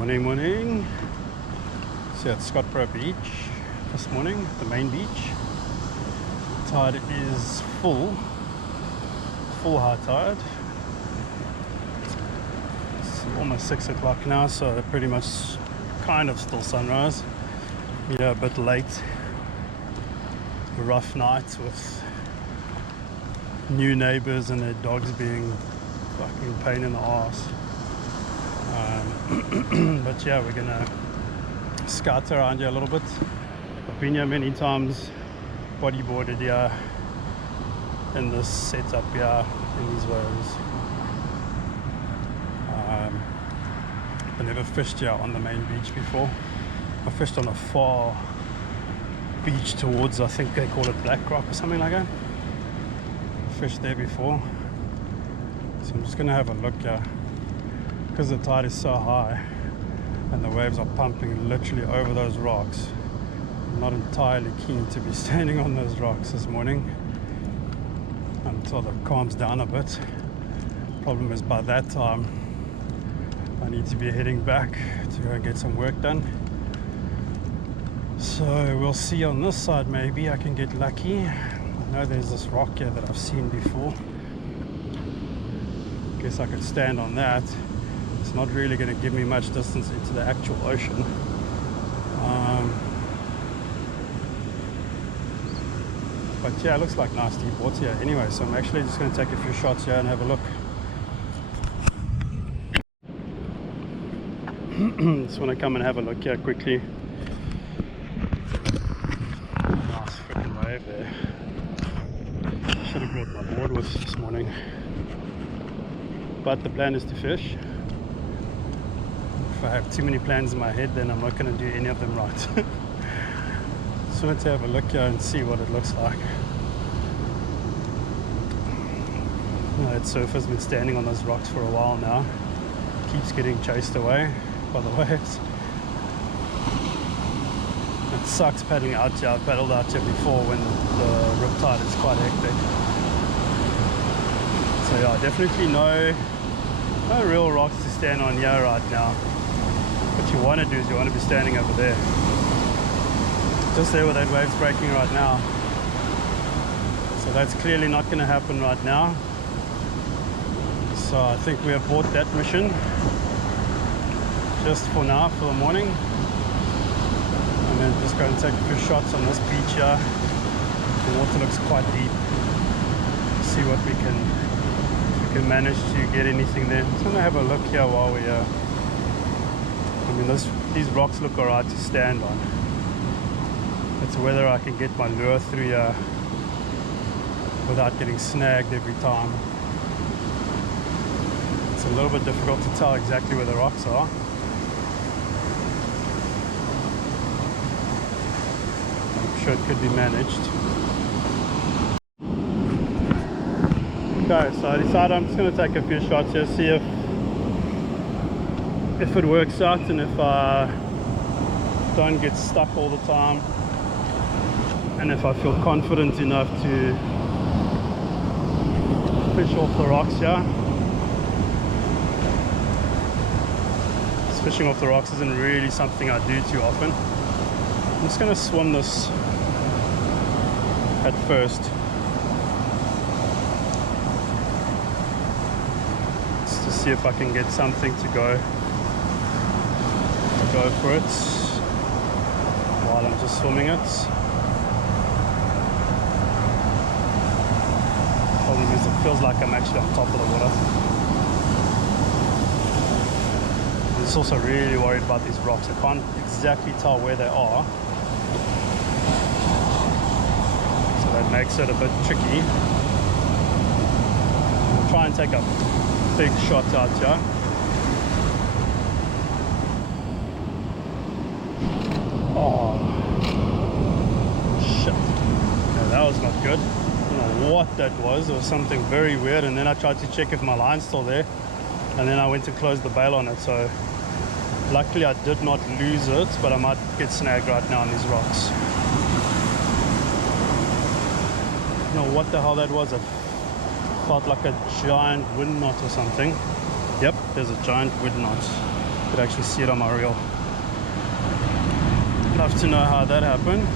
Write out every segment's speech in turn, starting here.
Morning. So at Scottburgh Beach this morning, the main beach. Tide is full high tide. It's almost 6 o'clock now, so pretty much kind of still sunrise. Yeah, a bit late. A rough night with new neighbors and their dogs being fucking pain in the arse. But yeah, we're gonna scout around here a little bit. I've been here many times, bodyboarded here in this setup here in these waves. I've never fished here on the main beach before. I fished on a far beach towards, I think they call it Black Rock or something like that. I fished there before, so I'm just gonna have a look here. Because the tide is so high and the waves are pumping literally over those rocks, I'm not entirely keen to be standing on those rocks this morning until it calms down a bit. Problem is, by that time I need to be heading back to go and get some work done. So we'll see. On this side maybe I can get lucky. I know there's this rock here that I've seen before. Guess I could stand on that. It's not really going to give me much distance into the actual ocean. But yeah, it looks like nice deep water here anyway, so I'm actually just going to take a few shots here and have a look. Just want to come and have a look here quickly. Nice freaking wave there. Should have brought my board with this morning. But the plan is to fish. If I have too many plans in my head, then I'm not going to do any of them right. Just wanted to have a look here and see what it looks like. That surfer's been standing on those rocks for a while now. Keeps getting chased away by the waves. It sucks paddling out here. I've paddled out here before when the riptide is quite hectic. So yeah, definitely no real rocks to stand on here right now. What you want to do is you want to be standing over there, just there where that wave's breaking right now. So that's clearly not going to happen right now. So I think we abort that mission just for now, for the morning, and then just go and take a few shots on this beach here. The water looks quite deep. See what we can manage to get anything there. I'm just going to have a look here while we're here. I mean, these rocks look alright to stand on. It's whether I can get my lure through here without getting snagged every time. It's a little bit difficult to tell exactly where the rocks are. I'm sure it could be managed. Okay, so I decided I'm just going to take a few shots here, see if it works out and if I don't get stuck all the time, and if I feel confident enough to fish off the rocks here. Fishing off the rocks isn't really something I do too often. I'm just going to swim this at first. See if I can get something to go for it while I'm just swimming it. Problem is, it feels like I'm actually on top of the water. I'm just also really worried about these rocks. I can't exactly tell where they are, so that makes it a bit tricky. I'll try and take a big shot out here. Oh shit. No, that was not good. I don't know what that was. It was something very weird, and then I tried to check if my line's still there, and then I went to close the bail on it. So luckily I did not lose it, but I might get snagged right now on these rocks. I don't know what the hell that was. It felt like a giant wind knot or something. Yep, there's a giant wind knot. Could actually see it on my reel. Love to know how that happened.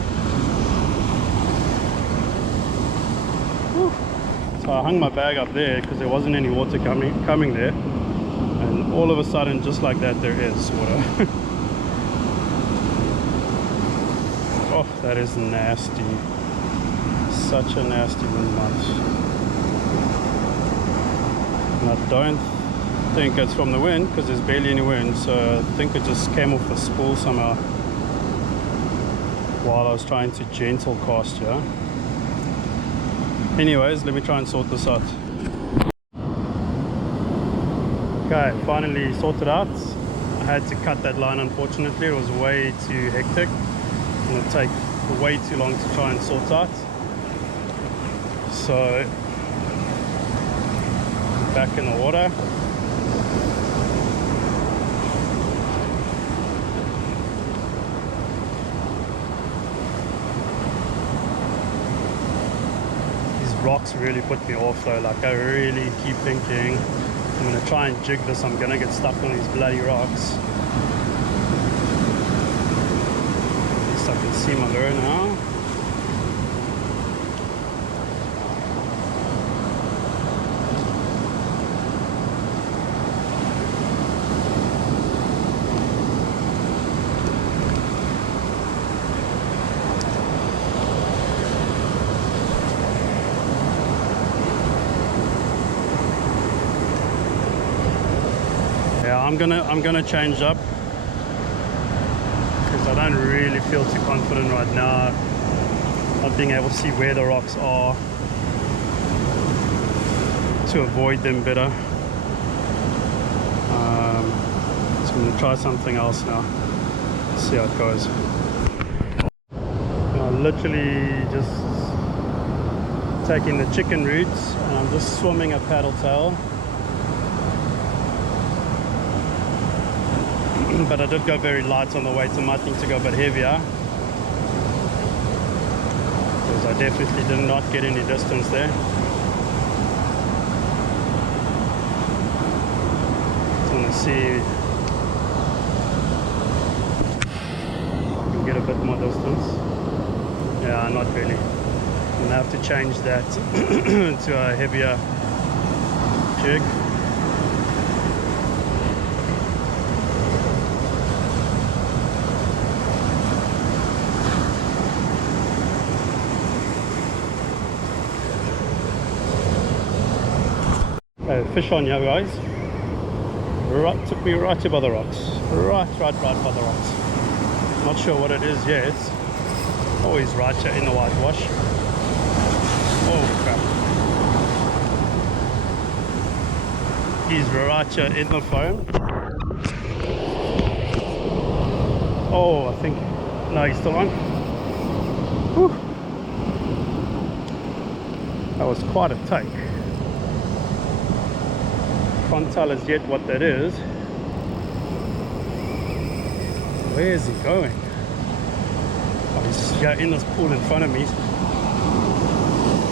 Whew. So I hung my bag up there because there wasn't any water coming there, and all of a sudden, just like that, there is water. Oh, that is nasty. Such a nasty wind much. And I don't think it's from the wind because there's barely any wind, so I think it just came off the spool somehow while I was trying to gentle cast here. Anyways, let me try and sort this out. Okay, finally sorted out. I had to cut that line, unfortunately. It was way too hectic. It's going to take way too long to try and sort out. So, back in the water. Rocks really put me off though. Like, I really keep thinking I'm gonna try and jig this, I'm gonna get stuck on these bloody rocks. At least I can see my lure now. I'm gonna change up because I don't really feel too confident right now, not being able to see where the rocks are to avoid them better. So I'm gonna try something else now. See how it goes. I'm literally just taking the chicken routes and I'm just swimming a paddle tail. But I did go very light on the way, so I might need to go a bit heavier because I definitely did not get any distance there. Just want to see if I can get a bit more distance. Yeah, not really. I'm gonna have to change that to a heavier jig. Fish on ya, guys. Right, took me right by the rocks. Right by the rocks. Not sure what it is yet. Oh, he's right here in the whitewash. Oh crap. He's right here in the foam. Oh, I think, no, he's still on. Whew. That was quite a take. Can't tell as yet what that is. Where is he going? Oh, he's here in this pool in front of me.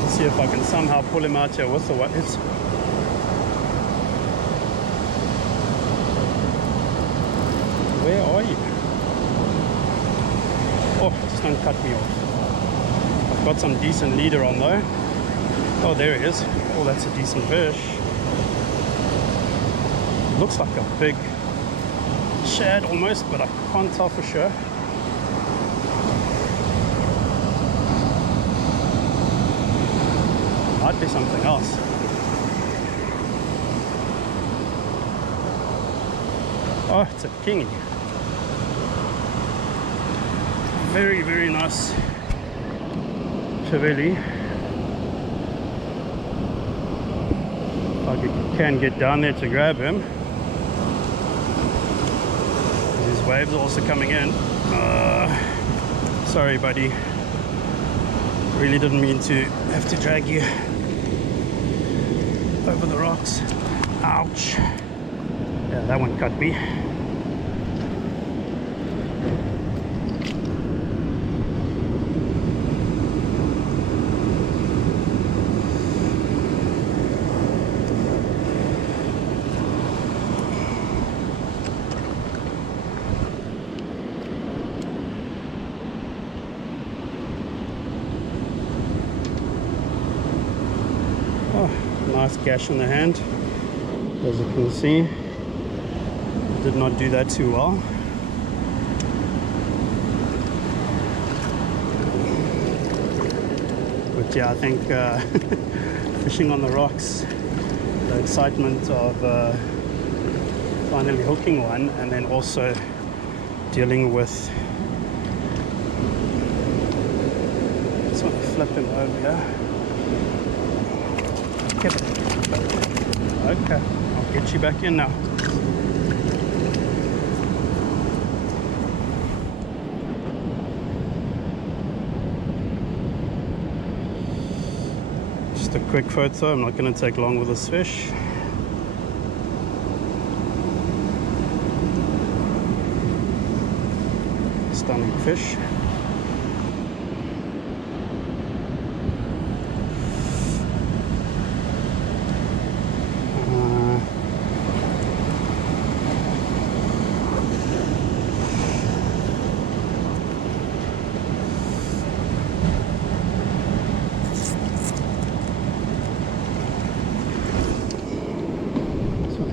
Let's see if I can somehow pull him out here with the waves. Where are you? Oh, just don't cut me off. I've got some decent leader on though. Oh, there he is. Oh, that's a decent fish. Looks like a big shad almost, but I can't tell for sure. Might be something else. Oh, it's a Kingy. Very, very nice Trevally. If I can get down there to grab him. These waves are also coming in. Sorry, buddy. Really didn't mean to have to drag you over the rocks. Ouch. Yeah, that one cut me. nice gash on the hand, as you can see. Did not do that too well. But yeah, I think fishing on the rocks, the excitement of finally hooking one, and then also dealing with, just want to flip him over here. Okay, I'll get you back in now. Just a quick photo, I'm not going to take long with this fish. Stunning fish.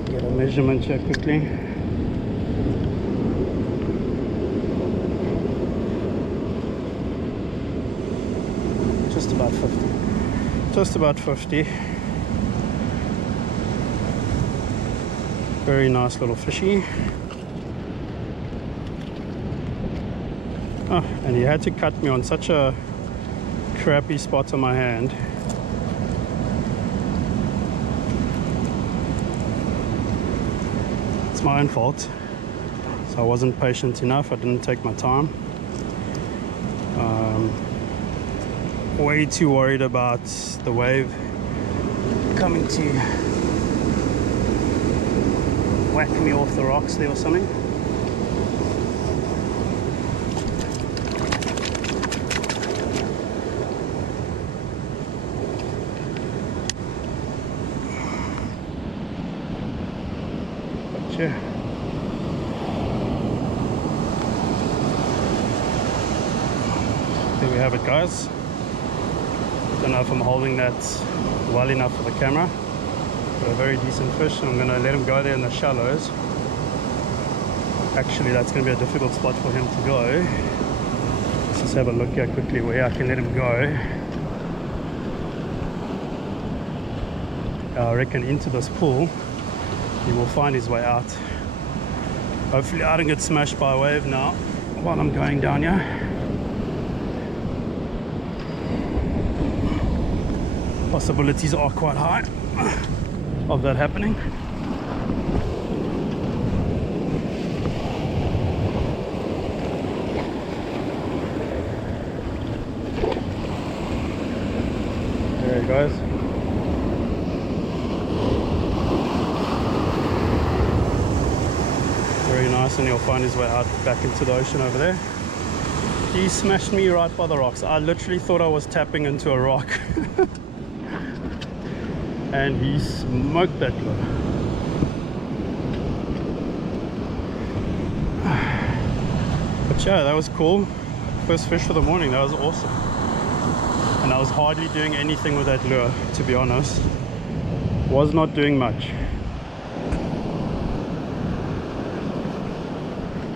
Get a measurement check quickly. Just about 50. Just about 50. Very nice little fishy. Oh, and he had to cut me on such a crappy spot on my hand. It's my own fault. So I wasn't patient enough. I didn't take my time. Way too worried about the wave coming to whack me off the rocks there or something. But yeah. There we have it, guys. Don't know if I'm holding that well enough for the camera, but a very decent fish, and I'm going to let him go there in the shallows. Actually, that's going to be a difficult spot for him to go. Let's just have a look here quickly where I can let him go. I reckon into this pool he will find his way out. Hopefully I don't get smashed by a wave now while I'm going down here. Possibilities are quite high of that happening. There he goes. Very nice, and he'll find his way out back into the ocean over there. He smashed me right by the rocks. I literally thought I was tapping into a rock. And he smoked that lure. But yeah, that was cool. First fish for the morning, that was awesome. And I was hardly doing anything with that lure, to be honest. Was not doing much.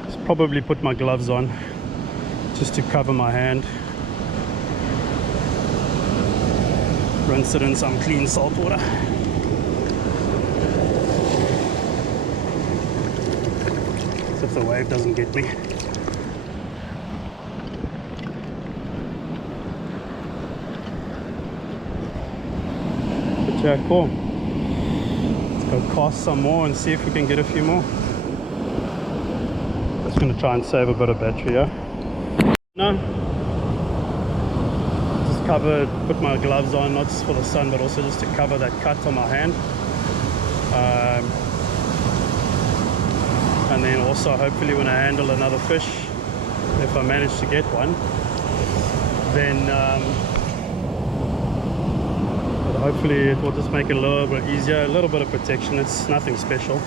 Just probably put my gloves on just to cover my hand. Rinse it in some clean salt water. As if the wave doesn't get me. But yeah, cool. Let's go cast some more and see if we can get a few more. Just gonna try and save a bit of battery here. No. Covered, put my gloves on, not just for the sun but also just to cover that cut on my hand, and then also hopefully when I handle another fish, if I manage to get one, then but hopefully it will just make it a little bit easier, a little bit of protection. It's nothing special.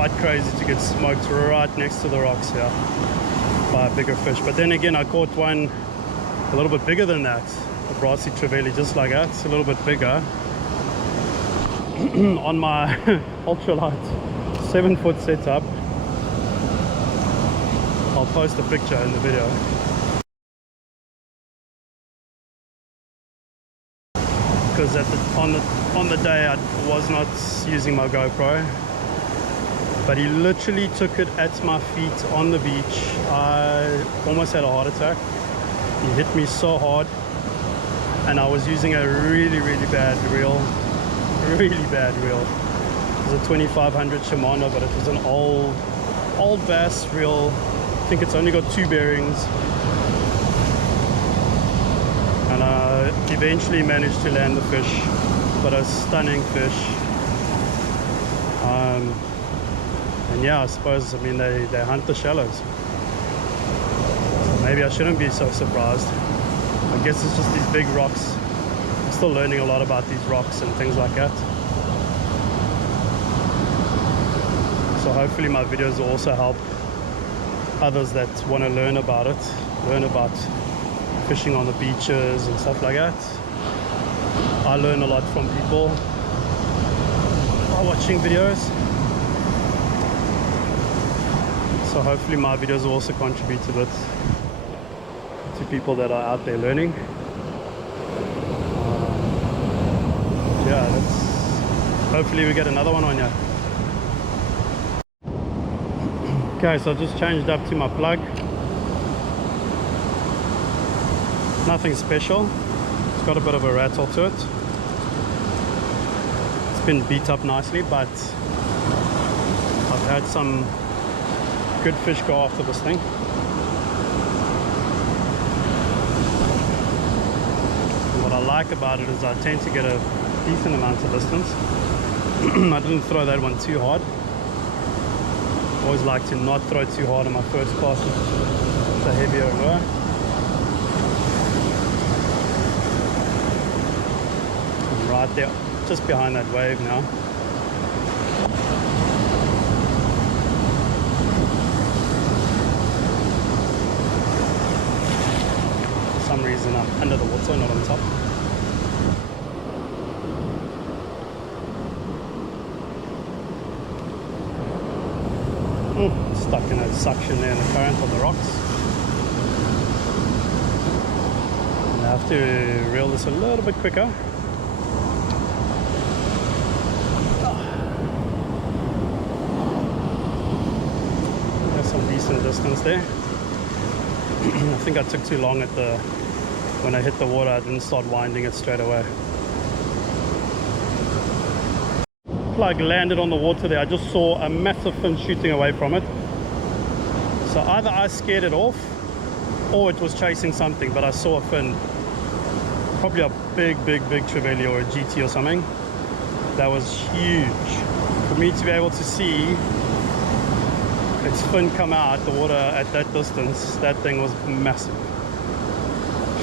quite crazy to get smoked right next to the rocks here by a bigger fish. But then again, I caught one a little bit bigger than that, a Brassy Trevally, just like that. It's a little bit bigger on my ultralight 7-foot setup. I'll post a picture in the video. Because on the day I was not using my GoPro, but he literally took it at my feet on the beach. I almost had a heart attack. He hit me so hard, and I was using a really bad reel, really bad reel. It was a 2500 Shimano, but it was an old bass reel. I think it's only got 2 bearings, and I eventually managed to land the fish, but a stunning fish. And yeah, I suppose, I mean, they hunt the shallows, so maybe I shouldn't be so surprised. I guess it's just these big rocks. I'm still learning a lot about these rocks and things like that, so hopefully my videos will also help others that want to learn about it, learn about fishing on the beaches and stuff like that. I learn a lot from people while watching videos, so hopefully my videos will also contribute a bit to people that are out there learning. Yeah, hopefully we get another one on here. Okay, so I just changed up to my plug. Nothing special. It's got a bit of a rattle to it. It's been beat up nicely, but I've had some good fish go after this thing. And what I like about it is I tend to get a decent amount of distance. I didn't throw that one too hard. I always like to not throw too hard on my first cast with a heavier lure. I'm right there, just behind that wave now. For some reason I'm under the water, not on top. Stuck in a suction there in the current of the rocks. I have to reel this a little bit quicker. There's some decent distance there. I think I took too long when I hit the water. I didn't start winding it straight away. Plug landed on the water there. I just saw a massive fin shooting away from it. So either I scared it off or it was chasing something, but I saw a fin. Probably a big Trevally or a GT or something. That was huge. For me to be able to see its fin come out the water at that distance, that thing was massive.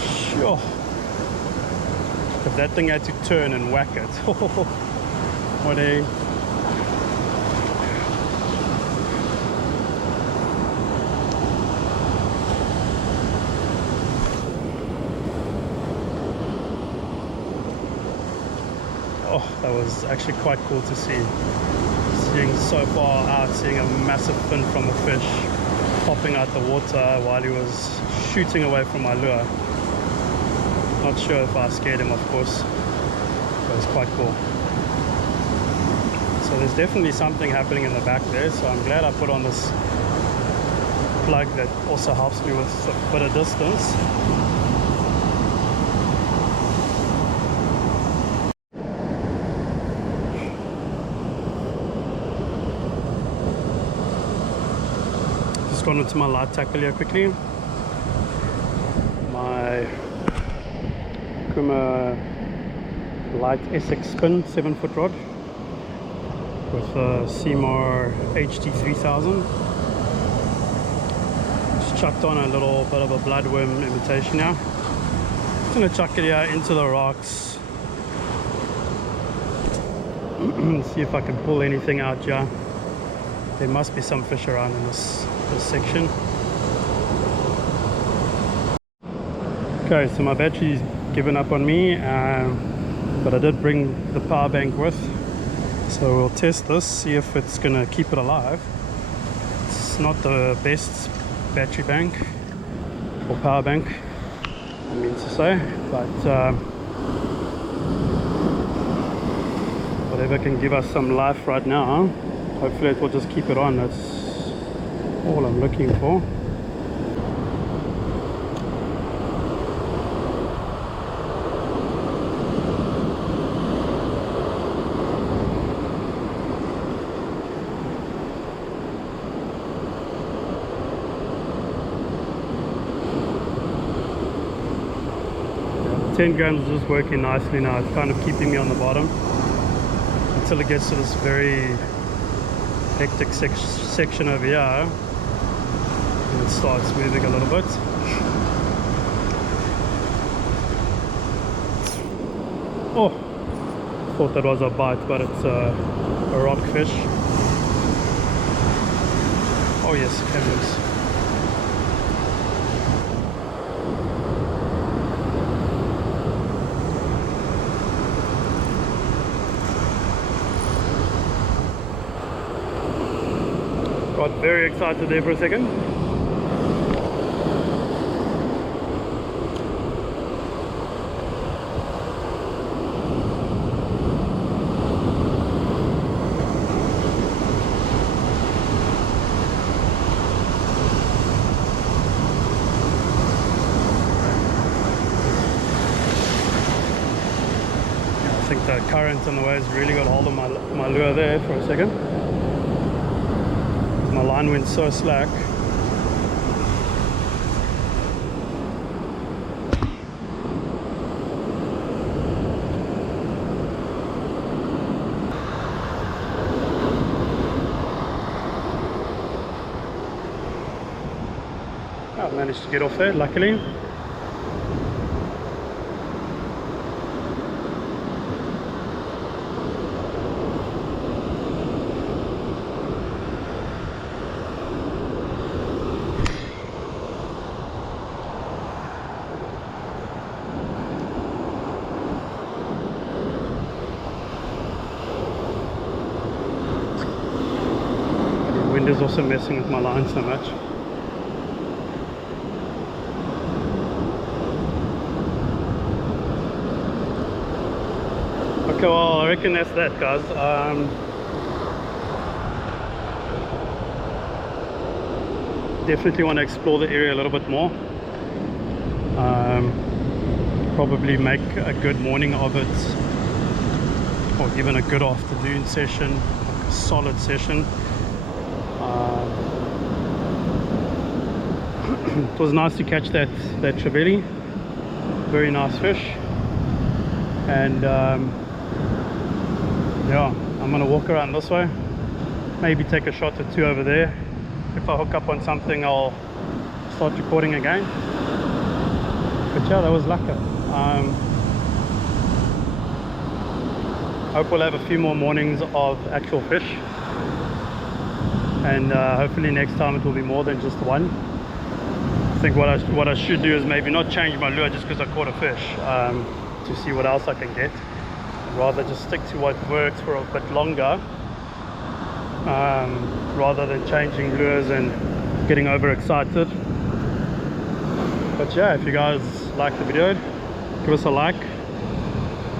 Sure. If that thing had to turn and whack it. What a... Oh, that was actually quite cool to see. Seeing so far out, seeing a massive fin from a fish popping out the water while he was shooting away from my lure. Not sure if I scared him, of course, but it was quite cool. So there's definitely something happening in the back there, so I'm glad I put on this plug that also helps me with a bit of distance. Just gone into my light tackle here quickly. My Kuma light Essex spin 7-foot rod with a Seymour HT 3000. Just chucked on a little bit of a bloodworm imitation now. Just gonna chuck it here into the rocks. See if I can pull anything out here. there must be some fish around in this section. Okay, so my battery's given up on me, but I did bring the power bank with, so we'll test this, see if it's gonna keep it alive. It's not the best battery bank or power bank, I mean to say, but whatever can give us some life right now, hopefully it will just keep it on. That's all I'm looking for. Yeah, 10 grams is just working nicely now. It's kind of keeping me on the bottom until it gets to this very hectic section over here, and it starts moving a little bit. Oh, thought that was a bite, but it's a rock fish. Oh yes, it came loose. Got very excited there for a second. I think the current on the waves really got hold of my lure there for a second. My line went so slack. I managed to get off there, luckily. Wind is also messing with my line so much. Okay, well, I reckon that's that, guys. Definitely want to explore the area a little bit more. Probably make a good morning of it, or even a good afternoon session, like a solid session. It was nice to catch that trevally, very nice fish, and yeah, I'm gonna walk around this way, maybe take a shot or two over there. If I hook up on something, I'll start recording again. But yeah, that was lucky. Hope we'll have a few more mornings of actual fish, and hopefully next time it will be more than just one. I think what I should do is maybe not change my lure just because I caught a fish, to see what else I can get. Rather just stick to what works for a bit longer, rather than changing lures and getting overexcited. But yeah, if you guys like the video, give us a like,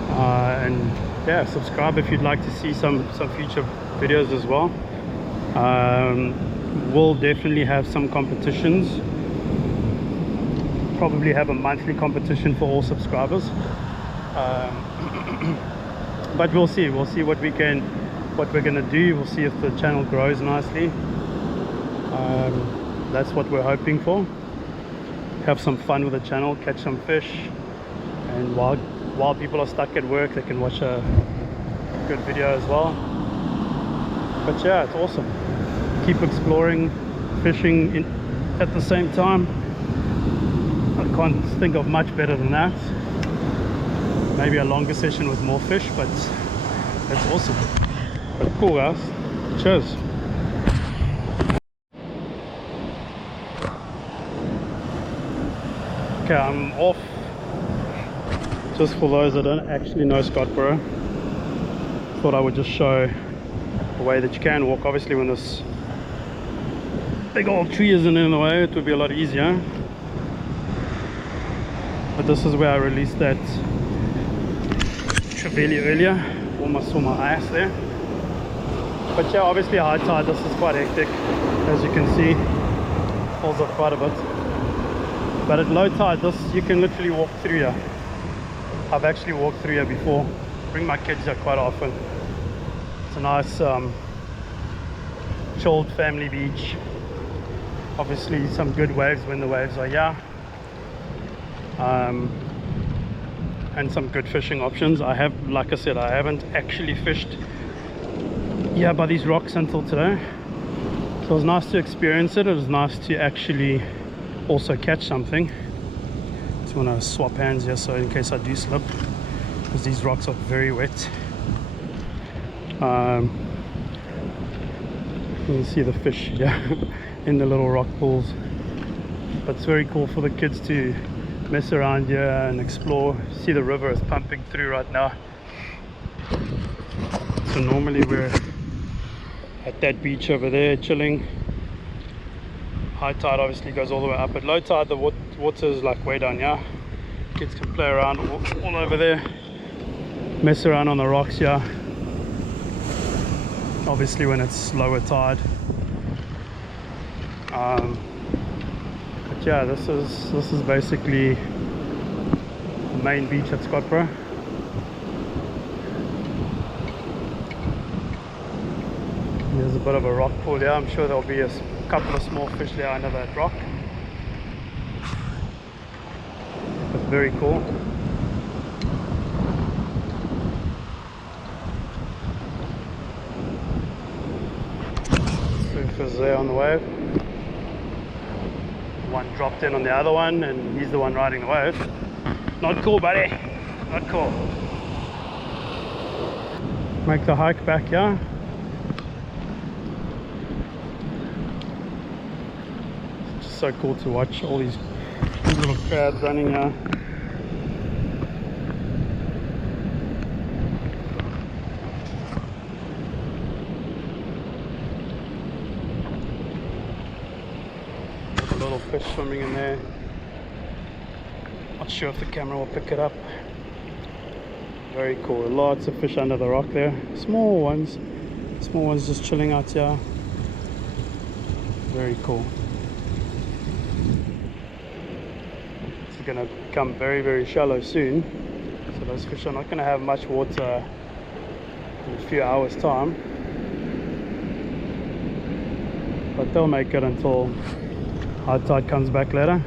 and yeah, subscribe if you'd like to see some future videos as well. We'll definitely have some competitions, probably have a monthly competition for all subscribers, but we'll see what we're gonna do. We'll see if the channel grows nicely. That's what we're hoping for. Have some fun with the channel, catch some fish, and while people are stuck at work, they can watch a good video as well. But yeah, it's awesome. Keep exploring, fishing at the same time. I can't think of much better than that. Maybe a longer session with more fish, but that's awesome. But cool, guys. Cheers. Okay, I'm off. Just for those that don't actually know Scottburgh, thought I would just show the way that you can walk. Obviously when this big old tree isn't in the way, it would be a lot easier. But this is where I released that Trevally earlier. Almost saw my ass there. But yeah, obviously high tide, this is quite hectic. As you can see, falls off quite a bit. But at low tide, this you can literally walk through here. I've actually walked through here before. Bring my kids here quite often. It's a nice chilled family beach. Obviously some good waves when the waves are here. And some good fishing options. I have, like I said, I haven't actually fished here by these rocks until today. So it was nice to experience it. It was nice to actually also catch something. Just want to swap hands here so in case I do slip, because these rocks are very wet. You can see the fish in the little rock pools. But it's very cool for the kids to mess around here and explore. See the river is pumping through right now. So normally we're at that beach over there chilling. High tide obviously goes all the way up. At low tide the water is like way down here. Kids can play around all over there, mess around on the rocks here. Obviously when it's lower tide. But yeah, this is basically the main beach at Scottburgh. There's a bit of a rock pool here. I'm sure there'll be a couple of small fish there under that rock. But very cool. Surfers there on the wave. One dropped in on the other one and he's the one riding the wave. Not cool, buddy. Not cool. Make the hike back here. It's just so cool to watch all these little crowds running here. Little fish swimming in there. Not sure if the camera will pick it up. Very cool. Lots of fish under the rock there. Small ones just chilling out here. Very cool. It's going to become very, very shallow soon. So those fish are not going to have much water in a few hours time. But they'll make it until high tide comes back later.